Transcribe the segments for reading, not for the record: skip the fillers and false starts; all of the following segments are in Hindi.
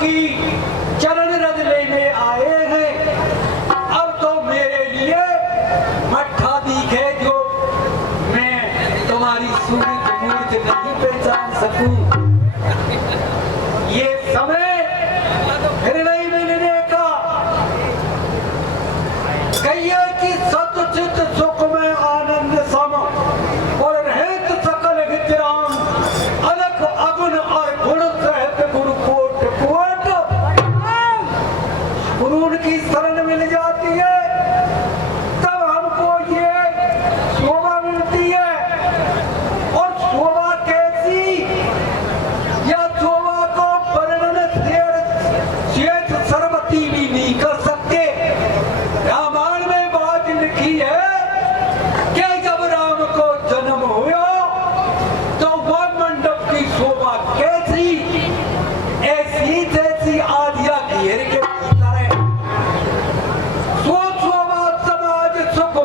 की चरण रज लेने आए हैं। अब तो मेरे लिए मट्ठा दिखे जो मैं तुम्हारी सूरज मूर्त नहीं पहचान सकूं। ये समय हृदय मिलने का, कहिए कि सतचित सुख में आनंद सम और रहित सकल विद्राम अलग अगुण और गुण सहित गुरु कोट कोट। गुरु की शरण मिल जाती है तब हमको ये शोभा मिलती है। और शोभा कैसी, या शोभा को वर्णन शेष सरस्वती भी नहीं कर सकते। रामायण में बात लिखी है कि जब राम को जन्म हुआ तो वह मंडप की शोभा कैसी, ऐसी जैसी आदिया घेर के भीतर है। सो शोभा समाज सुख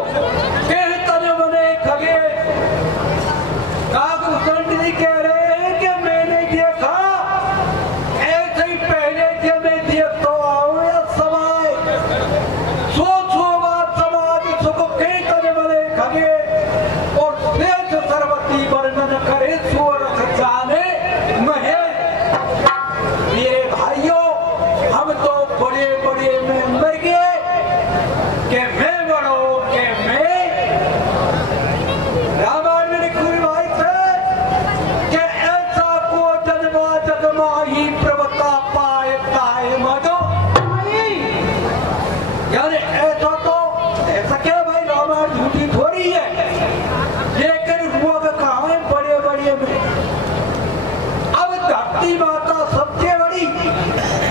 के तन बने खगे। कागभूषण जी कह रहे हैं कि मैंने देखा ऐसे ही पहले जब मैं देख तो आऊं या समाए। सो शोभा समाज सुख के तन बने खगे और शेष सरस्वती वर्णन करे सूरत जाने महे। मेरे भाइयों, हम तो बड़े बड़े में मर गए कि मैं बड़ो के मैं। रामायण में लिखी बात है कि ऐसा को जन्मा जगमा ही प्रवता पाए ताए मधो। यानी ऐसा तो ऐसा क्या भाई, रामायण झूठी थोड़ी है, लेकिन लोग कहाँ हैं बड़े बड़े में। अब धरती माता सबसे बड़ी,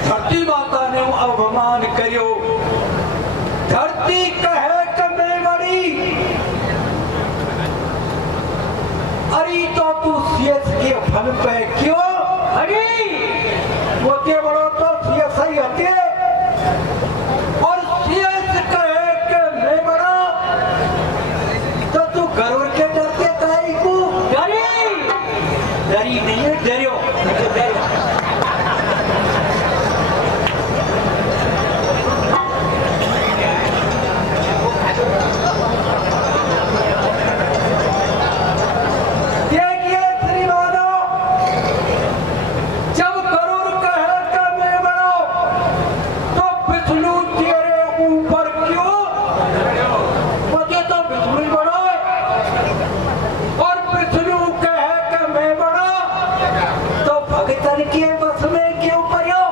धरती माता ने अवमान करो। धरती कहे कि मैं बड़ी, अरे तो तू शेष के फल पे क्यों अरे होते बड़ो तो शेष ही हते। और शेष कहे कि मैं बड़ा तो तू गरुड़ के डरते काहे को डरी, डरी नहीं है डरियो। देखिए श्रीमानो, जब गरुड़ कहे कि मैं बड़ा तो विष्णु तेरे ऊपर क्यों, मुझे तो विष्णु बड़ा है। और विष्णु कहे कि मैं बड़ा तो भगतन के बस में क्यों पड़ो।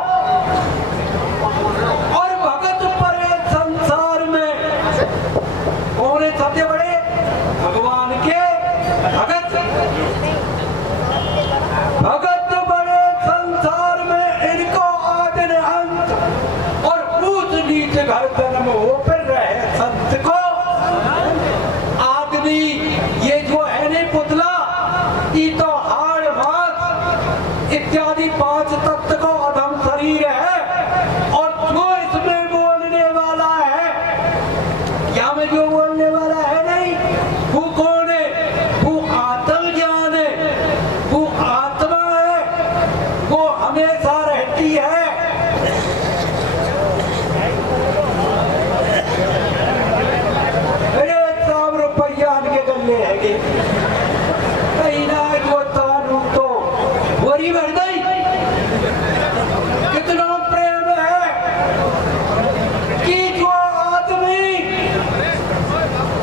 और भगत परे संसार में कौन है सबसे बड़े, भगवान के भगत। भगत बड़े संसार में, इनको आदि अंत और ऊंच नीच घर जन्म हो फिर रहे संत को। आदमी ये जो है नहीं पुतला, ये तो हाड़ मांस इत्यादि पांच तत्व को अधम शरीर है। और जो इसमें बोलने वाला है, या में जो बोलने वाला है नहीं, वो कौन है, वो आत्मज्ञान है, वो आत्मा है, वो हमेशा रहती है। अरे 100 रुपया के गले है कहीं ना जो तानू तो वरी भर गई। कितना प्रेम है कि जो आदमी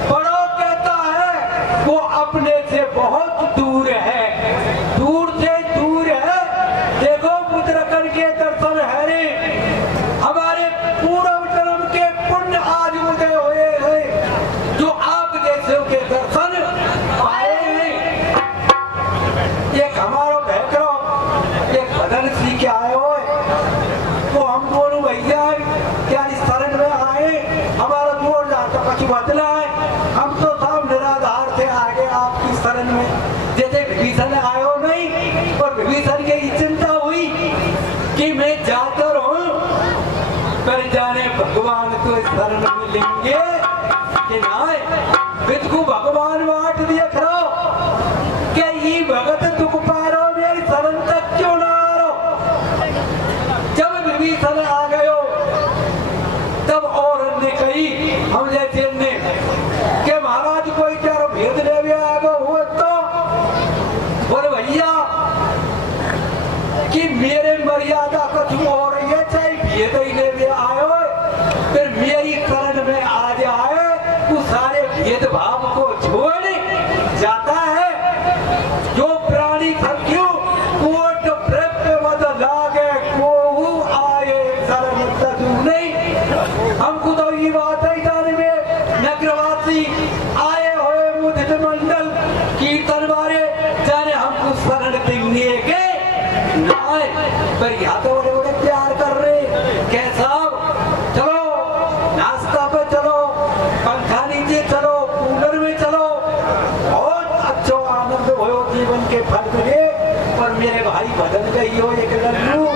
बड़ा कहता है वो अपने से बहुत दूर है, दूर से दूर है। देखो पुत्रकर के दर्शन है रे, हमारे पूर्व जन्म के पुण्य आज उदय हुए हैं जो आप जैसे के दर्शन आए हैं। एक हमारा भैकरो एक भजन सीख के आए हो तो हम दोनों भैया क्या इस शरण में आए, हमारा जोर जाता कुछ बदला है। हम तो सब निराधार से आगे आपकी शरण में, जैसे विभीषण आए हो नहीं, और विभीषण की चिंता हुई कि मैं जाकर हूँ पर जाने भगवान तो इस शरण में लेंगे कि ना। को भगवान वाट दिया खरो क्या ये भगत दुख पारो मेरी शरण तक क्यों ना आ रहो। जब मर्यादा कुछ हो रही है, चाहे भेद ही ले भी आयो, फिर मेरी करण में आ जाए, वो सारे भेदभाव को छोड़ जाता है। जो प्राणी थक्यू कोट प्रत्य वद लागे कोहू आए शरण तजू नहीं। हमको तो ये बात है जाने में नगरवासी आए हुए मुदित मंडल कीर्तन वाले जाने हमको शरण देंगे के नाय, पर यहाँ तो बड़े बड़े प्यार कर रहे कैसा। चलो नाश्ता पे चलो, पंखा नीचे चलो, कूलर में चलो, बहुत अच्छा आनंद हो जीवन के फल मिले। पर मेरे भाई भजन गई हो एक लल्लू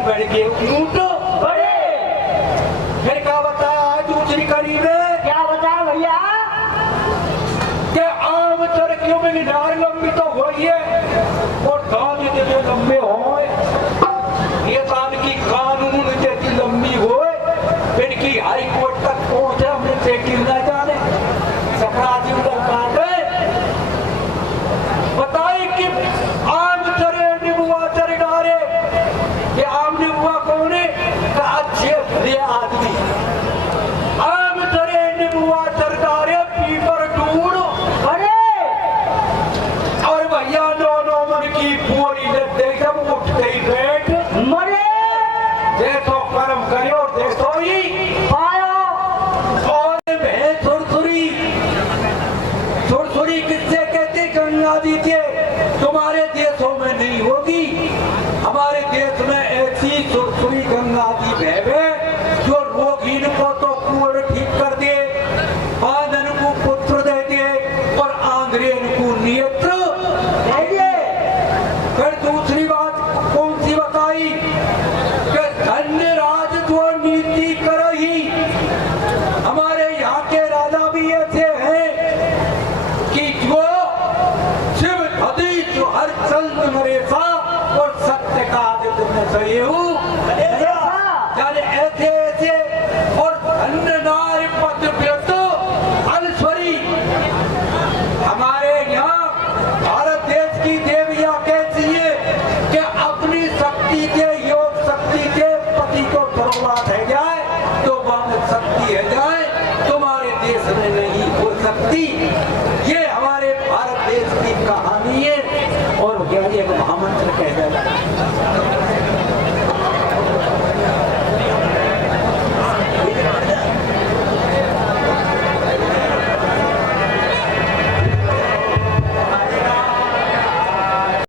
बढ़ गए ऊँटो बड़े। फिर क्या बताया दूसरी कड़ी में? क्या बताया भैया? कि आम चरखियों में इनकी नार लंबी तो हुई है और दान इतने लंबे हो, ये दान की कानून जैसी लंबी हो, इनकी हाई कोर्ट तक पहुंचे हमने चेकिंग न जाने सकराजी उधर काटे। बताए कि आम चरे निबुआ चरे डारे, ये आम निबुआ कौन है? का अच्छे भले आदमी। आम चरे निबुआ चर डारे पीपर ढूंढ अरे, और भैया नो मन की पूरी लग जब उठते ही बैठ मरे, देखो कर्म करे और देखो ही पाया। और सुरसुरी किससे कहते? गंगा जी से। तुम्हारे देशों में नहीं होगी, हमारे देश में ऐसी सुरसुरी गंगा जी बहवे जो रोगीन को तो कुंवर ठीक कर दे, बांधन को पुत्र दे दे और आंध्रेन को नेत्र दे दे। फिर दूसरी बात कौन सी बताई कि धन्य राज जो नीति करही। हमारे यहाँ के राजा भी ऐसे हैं कि जो शिव धदी जो हर चंद नरेशा और सत्य का आदित्य सहु